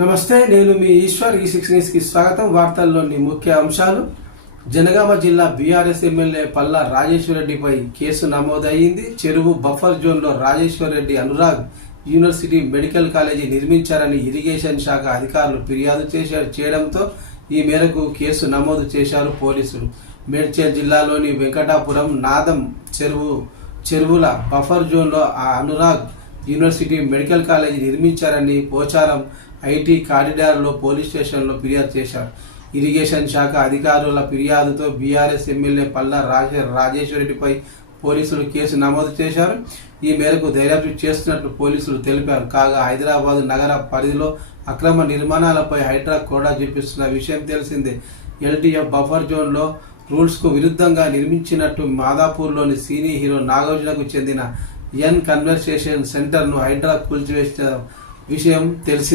నమస్తే, నేను మీ ఈశ్వర్. ఈ6 న్యూస్ కి స్వాగతం. వార్తల్లోని ముఖ్య అంశాలు. జనగామ జిల్లా బీఆర్ఎస్ ఎమ్మెల్యే పల్లా రాజేశ్వరరెడ్డిపై కేసు నమోదయ్యింది. చెరువు బఫర్ జోన్లో Rajeshwar Reddy Anurag university medical college నిర్మించారని ఇరిగేషన్ శాఖ అధికారులు ఫిర్యాదు చేయడంతో ఈ మేరకు కేసు నమోదు చేశారు పోలీసులు. మేడ్చల్ జిల్లాలోని వెంకటాపురం నాదం చెరువుల బఫర్ జోన్లో అనురాగ్ యూనివర్సిటీ మెడికల్ కాలేజీ నిర్మించారని పోచారం ఐటీ కారిడార్లో పోలీస్ స్టేషన్లో ఫిర్యాదు చేశారు. ఇరిగేషన్ శాఖ అధికారుల ఫిర్యాదుతో బీఆర్ఎస్ ఎమ్మెల్యే పల్లా రాజేశ్వరరెడ్డిపై పోలీసులు కేసు నమోదు చేశారు. ఈ మేరకు దర్యాప్తు చేస్తున్నట్లు పోలీసులు తెలిపారు. కాగా హైదరాబాద్ నగర పరిధిలో అక్రమ నిర్మాణాలపై హైడ్రా కూడా చూపిస్తున్న విషయం తెలిసిందే. ఎల్టీఎఫ్ బఫర్ జోన్లో రూల్స్కు విరుద్ధంగా నిర్మించినట్టు మాదాపూర్లోని సినీ హీరో నాగార్జునకు చెందిన కన్వర్సేషన్ సెంటర్ను హైడ్రా కూల్చివేసిన విషయం తెలిసింది.